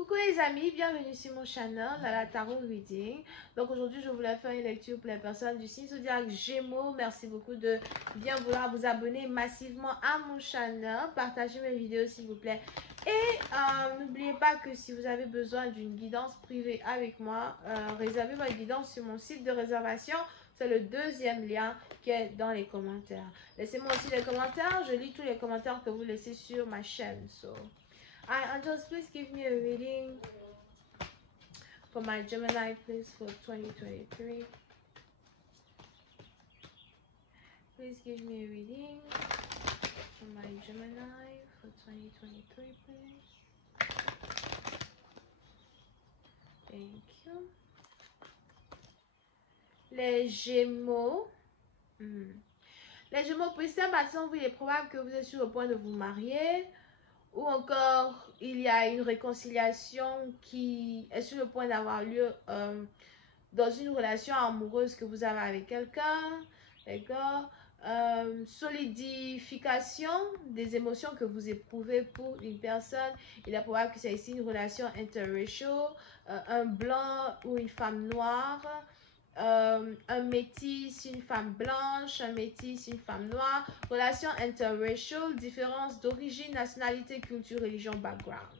Coucou les amis, bienvenue sur mon channel, la Tarot Reading. Donc aujourd'hui, je voulais faire une lecture pour les personnes du signe zodiaque Gémeaux. Merci beaucoup de bien vouloir vous abonner massivement à mon channel. Partagez mes vidéos s'il vous plaît. Et n'oubliez pas que si vous avez besoin d'une guidance privée avec moi, réservez votre guidance sur mon site de réservation. C'est le deuxième lien qui est dans les commentaires. Laissez-moi aussi les commentaires. Je lis tous les commentaires que vous laissez sur ma chaîne. Angels, please give me a reading for my Gemini, please, for 2023. Please give me a reading for my Gemini for 2023, please. Thank you. Les Gémeaux. Les Gémeaux, pour certains personnes, il est probable que vous êtes sur le point de vous marier. Ou encore, il y a une réconciliation qui est sur le point d'avoir lieu dans une relation amoureuse que vous avez avec quelqu'un. D'accord? Solidification des émotions que vous éprouvez pour une personne. Il est probable que c'est ici une relation interracial, un blanc ou une femme noire. Un métis, une femme blanche, un métis, une femme noire, relation interracial, différence d'origine, nationalité, culture, religion, background.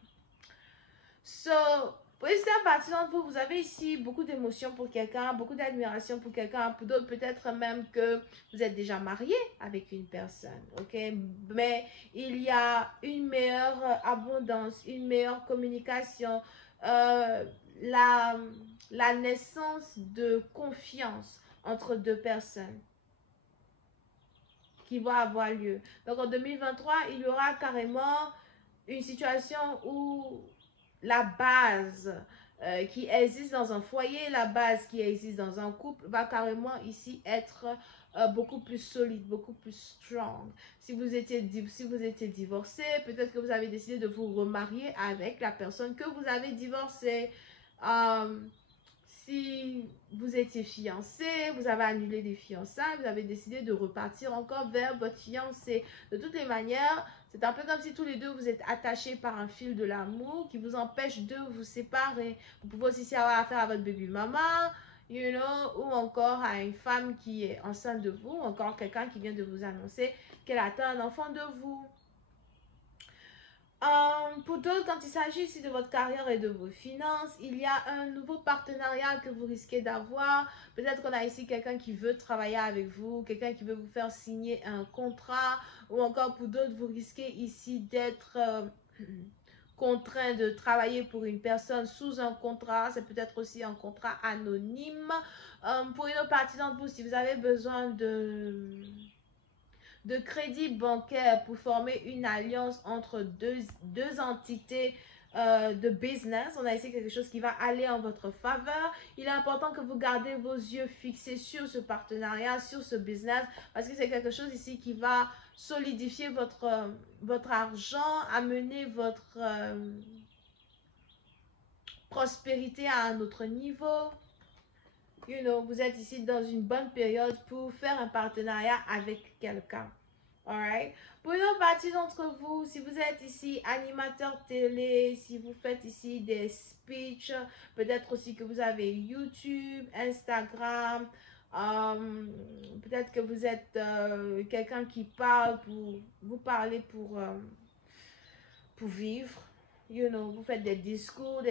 So, pour certaines parties d'entre vous, vous avez ici beaucoup d'émotions pour quelqu'un, beaucoup d'admiration pour quelqu'un, pour d'autres peut-être même que vous êtes déjà marié avec une personne, ok? Mais il y a une meilleure abondance, une meilleure communication, la naissance de confiance entre deux personnes qui va avoir lieu. Donc en 2023, il y aura carrément une situation où la base qui existe dans un foyer, la base qui existe dans un couple va carrément ici être beaucoup plus solide, beaucoup plus strong. Si vous étiez divorcé, peut-être que vous avez décidé de vous remarier avec la personne que vous avez divorcée. Si vous étiez fiancé, vous avez annulé des fiançailles, vous avez décidé de repartir encore vers votre fiancé. De toutes les manières, c'est un peu comme si tous les deux vous êtes attachés par un fil de l'amour qui vous empêche de vous séparer. Vous pouvez aussi avoir affaire à votre baby maman, you know, ou encore à une femme qui est enceinte de vous, ou encore quelqu'un qui vient de vous annoncer qu'elle attend un enfant de vous. Pour d'autres, quand il s'agit ici de votre carrière et de vos finances, il y a un nouveau partenariat que vous risquez d'avoir. Peut-être qu'on a ici quelqu'un qui veut travailler avec vous, quelqu'un qui veut vous faire signer un contrat, ou encore pour d'autres, vous risquez ici d'être contraint de travailler pour une personne sous un contrat. C'est peut-être aussi un contrat anonyme. Pour une autre partie d'entre vous, si vous avez besoin de crédit bancaire pour former une alliance entre deux entités de business. On a ici quelque chose qui va aller en votre faveur. Il est important que vous gardez vos yeux fixés sur ce partenariat, sur ce business, parce que c'est quelque chose ici qui va solidifier votre argent, amener votre prospérité à un autre niveau. You know, vous êtes ici dans une bonne période pour faire un partenariat avec quelqu'un. Alright. Pour une autre partie d'entre vous, si vous êtes ici animateur télé, si vous faites ici des speeches, peut-être aussi que vous avez YouTube, Instagram, peut-être que vous êtes quelqu'un qui parle pour vous parler pour vivre. You know, vous faites des discours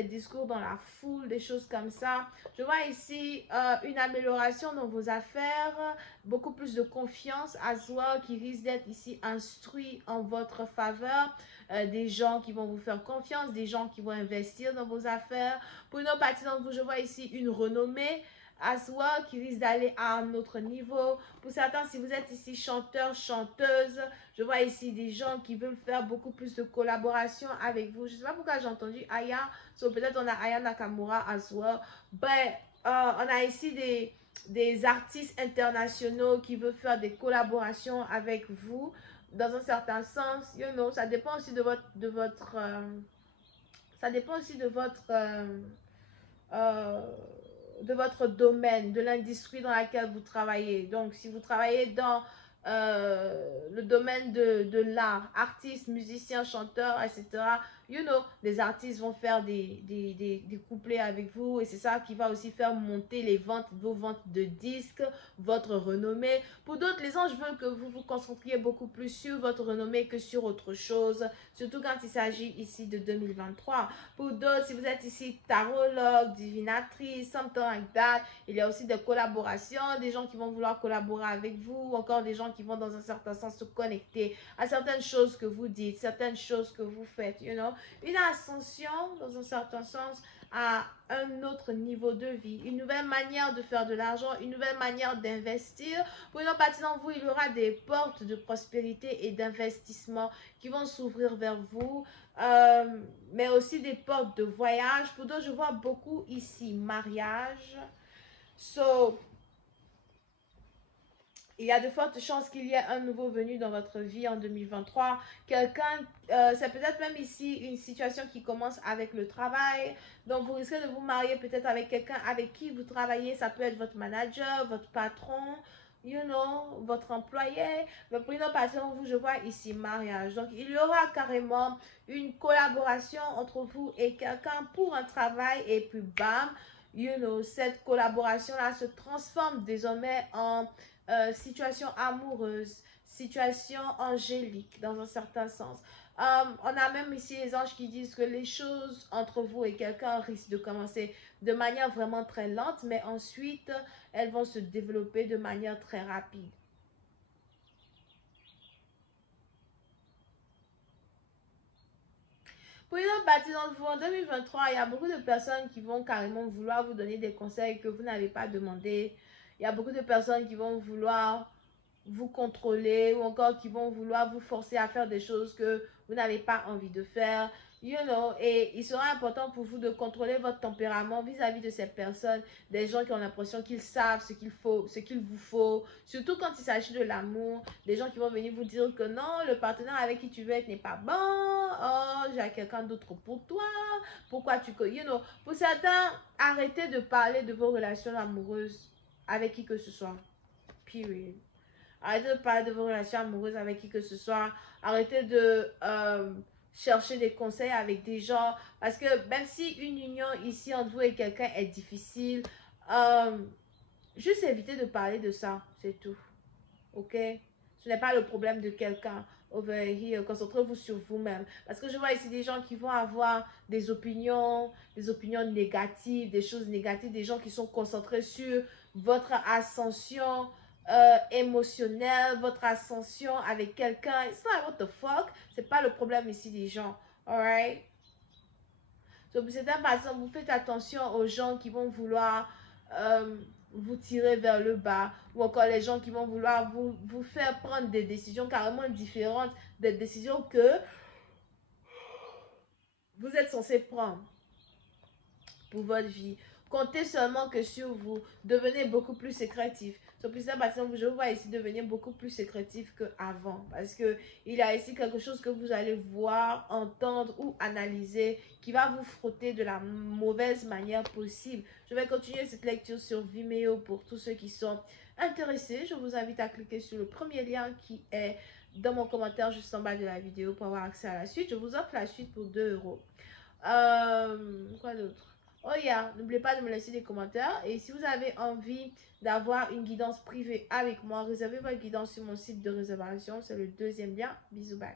dans la foule, des choses comme ça. Je vois ici une amélioration dans vos affaires, beaucoup plus de confiance à soi qui risque d'être ici instruit en votre faveur. Des gens qui vont vous faire confiance, des gens qui vont investir dans vos affaires. Pour une autre partie d'entre vous, je vois ici une renommée à soi qui risque d'aller à un autre niveau. Pour certains, si vous êtes ici chanteur, chanteuse, je vois ici des gens qui veulent faire beaucoup plus de collaboration avec vous. Je ne sais pas pourquoi j'ai entendu Aya, so peut-être on a Aya Nakamura as well. But on a ici des artistes internationaux qui veulent faire des collaborations avec vous. Dans un certain sens, you know, ça dépend aussi de votre ça dépend aussi de votre domaine, de l'industrie dans laquelle vous travaillez. Donc, si vous travaillez dans le domaine de l'art, artiste, musicien, chanteur, etc., you know, des artistes vont faire des couplets avec vous et c'est ça qui va aussi faire monter les ventes, vos ventes de disques, votre renommée. Pour d'autres, les anges veulent que vous vous concentriez beaucoup plus sur votre renommée que sur autre chose, surtout quand il s'agit ici de 2023. Pour d'autres, si vous êtes ici tarologue, divinatrice, something like that, il y a aussi des collaborations, des gens qui vont vouloir collaborer avec vous, encore des gens qui vont dans un certain sens se connecter à certaines choses que vous dites, certaines choses que vous faites, you know. Une ascension, dans un certain sens, à un autre niveau de vie, une nouvelle manière de faire de l'argent, une nouvelle manière d'investir. Pour une partie d'entre vous, il y aura des portes de prospérité et d'investissement qui vont s'ouvrir vers vous, mais aussi des portes de voyage. Pour d'autres, je vois beaucoup ici, mariage. So, il y a de fortes chances qu'il y ait un nouveau venu dans votre vie en 2023. Quelqu'un, c'est peut-être même ici une situation qui commence avec le travail. Donc, vous risquez de vous marier peut-être avec quelqu'un avec qui vous travaillez. Ça peut être votre manager, votre patron, you know, votre employé. Mais pour une autre personne, vous, je vois ici mariage. Donc, il y aura carrément une collaboration entre vous et quelqu'un pour un travail. Et puis, bam, you know, cette collaboration-là se transforme désormais en situation amoureuse, situation angélique dans un certain sens. On a même ici les anges qui disent que les choses entre vous et quelqu'un risquent de commencer de manière vraiment très lente, mais ensuite, elles vont se développer de manière très rapide. Pour une autre partie d'entre vous, en 2023, il y a beaucoup de personnes qui vont carrément vouloir vous donner des conseils que vous n'avez pas demandé. Il y a beaucoup de personnes qui vont vouloir vous contrôler ou encore qui vont vouloir vous forcer à faire des choses que vous n'avez pas envie de faire. You know, et il sera important pour vous de contrôler votre tempérament vis-à-vis de ces personnes, des gens qui ont l'impression qu'ils savent ce qu'il faut, ce qu'il vous faut, surtout quand il s'agit de l'amour, des gens qui vont venir vous dire que non, le partenaire avec qui tu veux être n'est pas bon, oh, j'ai quelqu'un d'autre pour toi, pourquoi tu, you know, pour certains, arrêtez de parler de vos relations amoureuses avec qui que ce soit, period. Arrêtez de parler de vos relations amoureuses avec qui que ce soit. Arrêtez de chercher des conseils avec des gens. Parce que même si une union ici entre vous et quelqu'un est difficile, juste évitez de parler de ça. C'est tout. Ok? Ce n'est pas le problème de quelqu'un. Over here, concentrez-vous sur vous-même. Parce que je vois ici des gens qui vont avoir des opinions négatives, des choses négatives, des gens qui sont concentrés sur votre ascension émotionnelle, votre ascension avec quelqu'un. It's not what the fuck. C'est pas le problème ici des gens. Alright? Donc, pour certaines personnes, vous faites attention aux gens qui vont vouloir vous tirer vers le bas, ou encore les gens qui vont vouloir vous faire prendre des décisions carrément différentes des décisions que vous êtes censé prendre pour votre vie. Comptez seulement que sur vous. Devenez beaucoup plus sécrétif. Sur plusieurs personnes, je vois ici devenir beaucoup plus sécrétif qu'avant. Parce qu'il y a ici quelque chose que vous allez voir, entendre ou analyser qui va vous frotter de la mauvaise manière possible. Je vais continuer cette lecture sur Vimeo pour tous ceux qui sont intéressés. Je vous invite à cliquer sur le premier lien qui est dans mon commentaire juste en bas de la vidéo pour avoir accès à la suite. Je vous offre la suite pour 2 €. Quoi d'autre? Oh yeah, n'oubliez pas de me laisser des commentaires. Et si vous avez envie d'avoir une guidance privée avec moi, réservez votre guidance sur mon site de réservation. C'est le 2e lien. Bisous, bye.